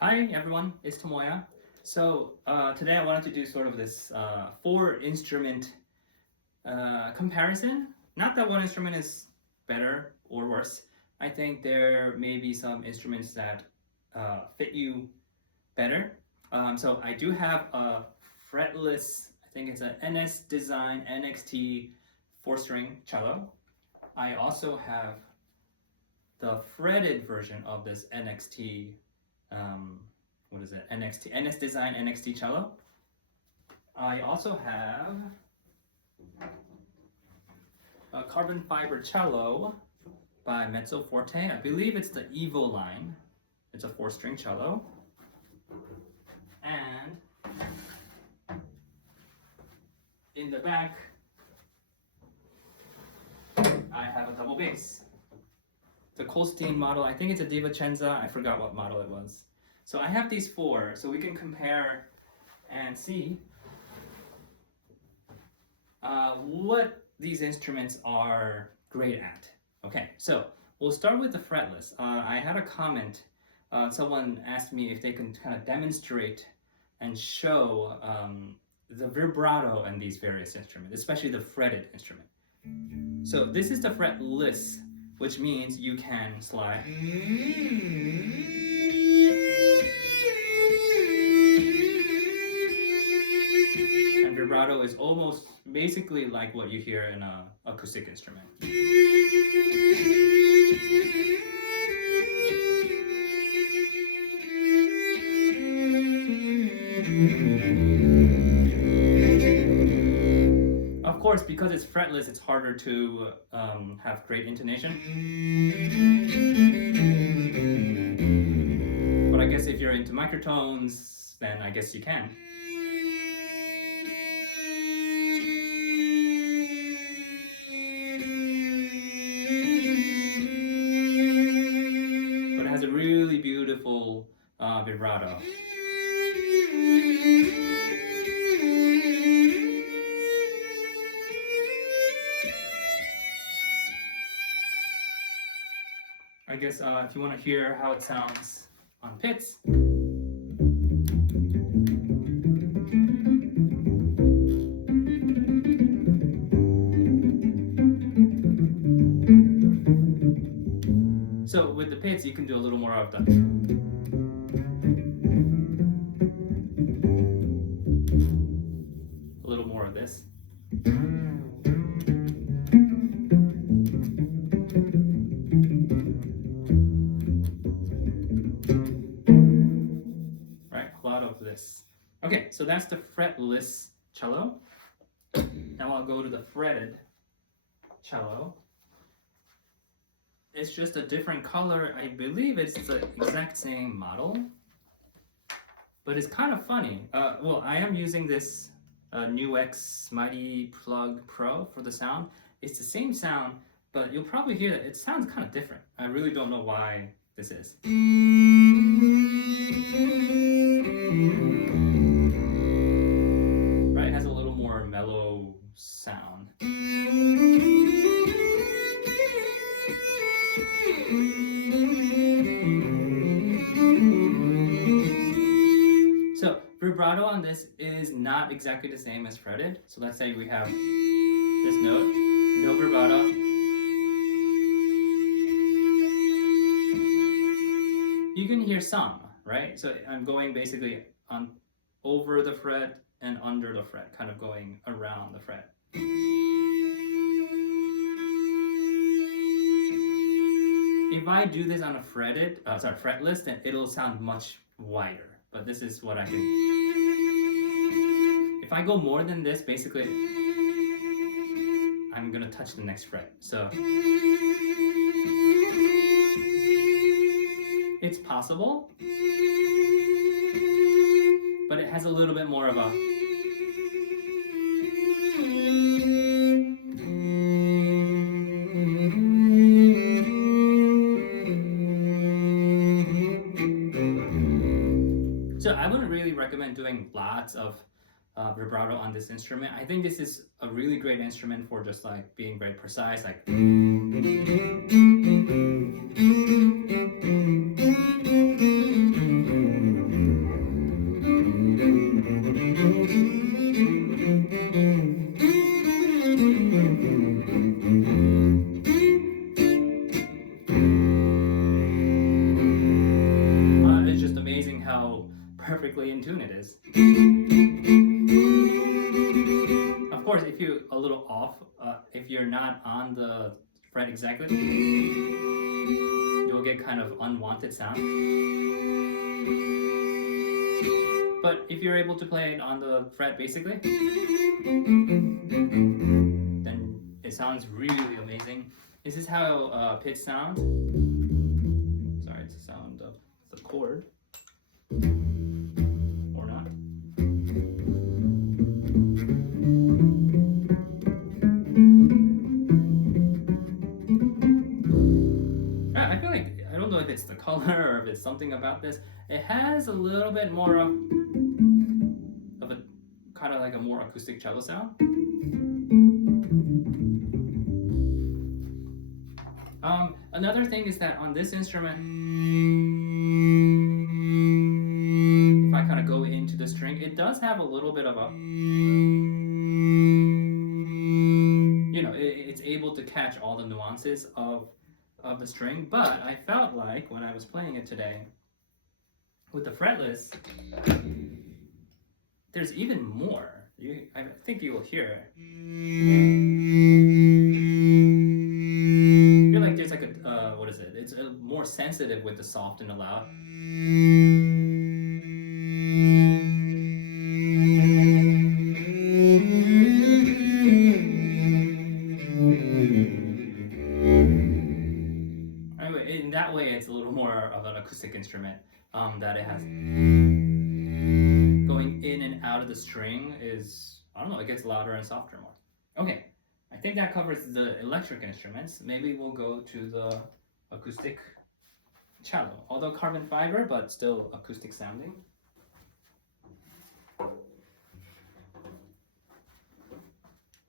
Hi everyone, it's Tomoya. Today I wanted to do sort of this four instrument comparison. Not that one instrument is better or worse. I think there may be some instruments that fit you better. So I do have a fretless, I think it's an NS Design NXT 4-string cello. I also have the fretted version of this NXT NS Design NXT cello. I also have a carbon fiber cello by Mezzo Forte. I believe it's the Evo line. It's a 4-string cello. And in the back, I have a double bass. The Colstein model, I think it's a Di Vicenza, I forgot what model it was. So I have these four, so we can compare and see what these instruments are great at. Okay, so we'll start with the fretless. I had a comment, someone asked me if they can kind of demonstrate and show the vibrato in these various instruments, especially the fretted instrument. So this is the fretless, which means you can slide. And vibrato is almost basically like what you hear in an acoustic instrument. Of course, because it's fretless, it's harder to have great intonation. But I guess if you're into microtones, then I guess you can. But it has a really beautiful vibrato. I guess if you want to hear how it sounds on pits. So with the pits, you can do a little more of the. A little more of this. This. Okay, so that's the fretless cello. Now I'll go to the fretted cello. It's just a different color. I believe it's the exact same model, but it's kind of funny. Well, I am using this NUX Mighty Plug Pro for the sound. It's the same sound, but you'll probably hear that it sounds kind of different. I really don't know why this is. Right, it has a little more mellow sound. So vibrato on this is not exactly the same as fretted. So let's say we have this note, no vibrato. You can hear some, right? So I'm going basically on over the fret and under the fret, kind of going around the fret. If I do this on a fretless, then it'll sound much wider. But this is what I can. If I go more than this, basically, I'm gonna touch the next fret. So it's possible, but it has a little bit more of a. So I wouldn't really recommend doing lots of vibrato on this instrument. I think this is a really great instrument for just like being very precise, like. perfectly in tune it is. Of course, if you're a little off, if you're not on the fret exactly, you'll get kind of unwanted sound. But if you're able to play it on the fret basically, then it sounds really amazing. This is how pitch sound. Sorry, it's the sound of the chord. Or not. I feel like, I don't know if it's the color or if it's something about this. It has a little bit more of a kind of like a more acoustic cello sound. Another thing is that on this instrument, if I kind of go into the string, it does have a little bit of a, you know, it's able to catch all the nuances of the string, but I felt like when I was playing it today with the fretless, there's even more. I think you will hear it. I feel like there's like a, what is it? It's more sensitive with the soft and the loud. Anyway, in that way, it's a little more of an acoustic instrument that it has. Going in and out of the string is, I don't know, it gets louder and softer more. Okay, I think that covers the electric instruments. Maybe we'll go to the acoustic cello, although carbon fiber, but still acoustic sounding.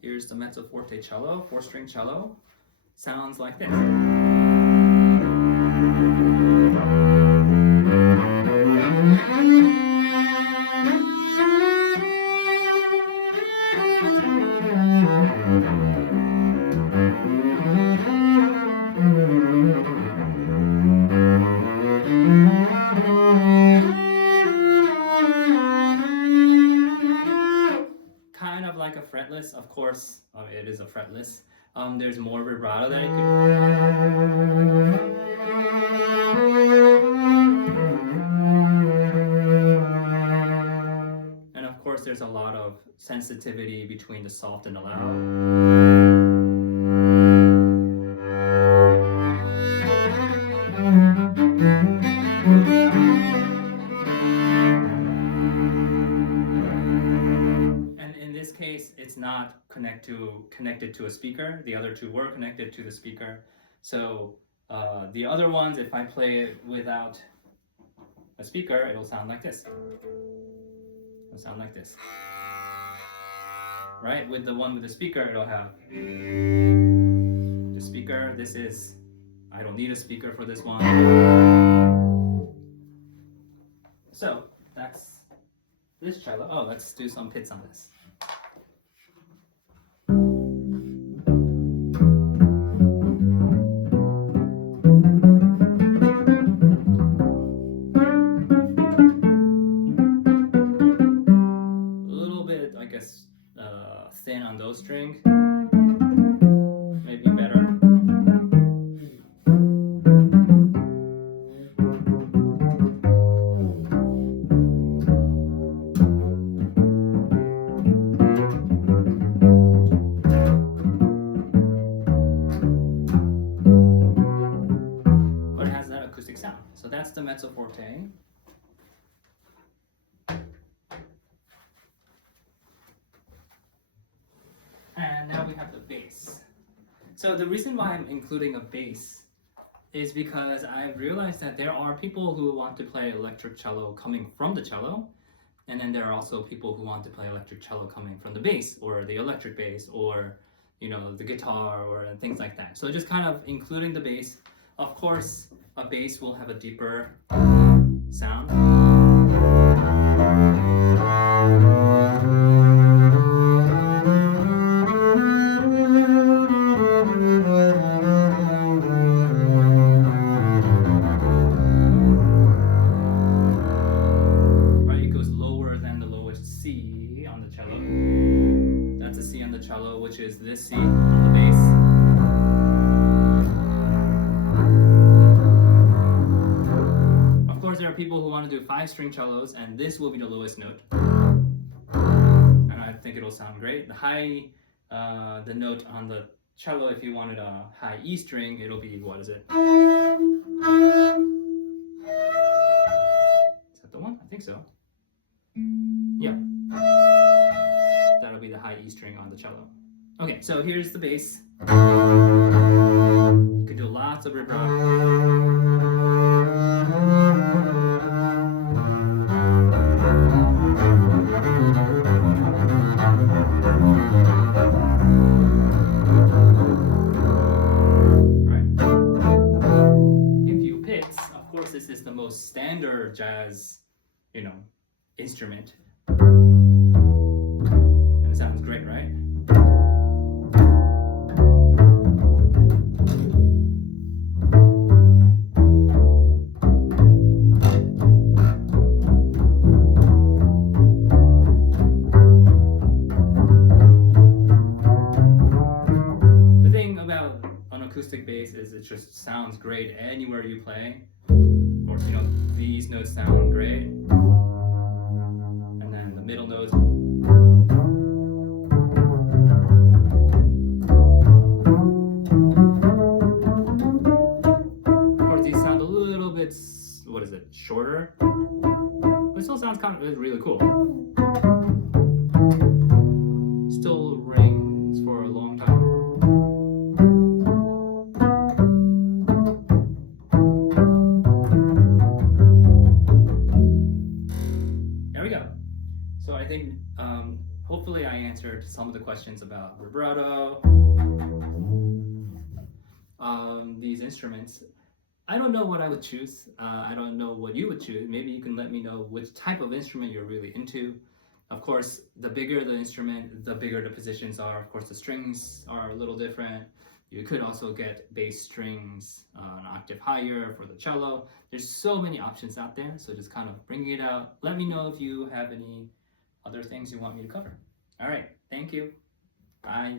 Here's the mezzo forte cello, 4-string cello. Sounds like this. Kind of like a fretless, of course, it is a fretless. There's more vibrato that it could. And of course, there's a lot of sensitivity between the soft and the loud. It's not connected to a speaker. The other two were connected to the speaker. So the other ones, if I play it without a speaker, it'll sound like this. It'll sound like this. Right? With the one with the speaker, it'll have the speaker. This is, I don't need a speaker for this one. So that's this cello. Oh, let's do some pits on this. Thin on those strings, maybe better. But it has that acoustic sound. So that's the mezzo forte. And now we have the bass. So the reason why I'm including a bass is because I've realized that there are people who want to play electric cello coming from the cello, and then there are also people who want to play electric cello coming from the bass, or the electric bass, or you know, the guitar, or things like that. So just kind of including the bass. Of course, a bass will have a deeper sound. are people who want to do 5-string cellos, and this will be the lowest note. And I think it'll sound great. The note on the cello, if you wanted a high E string, it'll be, what is it? Is that the one? I think so. Yeah. That'll be the high E string on the cello. Okay, so here's the bass. You can do lots of vibrato. This is the most standard jazz, instrument. And it sounds great, right? The thing about an acoustic bass is it just sounds great anywhere you play. Of course, these notes sound great, and then the middle notes. Of course, these sound a little bit, shorter, but it still sounds really cool. Still rings for a long time. So I think hopefully I answered some of the questions about vibrato, these instruments. I don't know what I would choose. I don't know what you would choose. Maybe you can let me know which type of instrument you're really into. Of course, the bigger the instrument, the bigger the positions are. Of course, the strings are a little different. You could also get bass strings an octave higher for the cello. There's so many options out there, so just kind of bringing it out. Let me know if you have any other things you want me to cover. All right, thank you. Bye.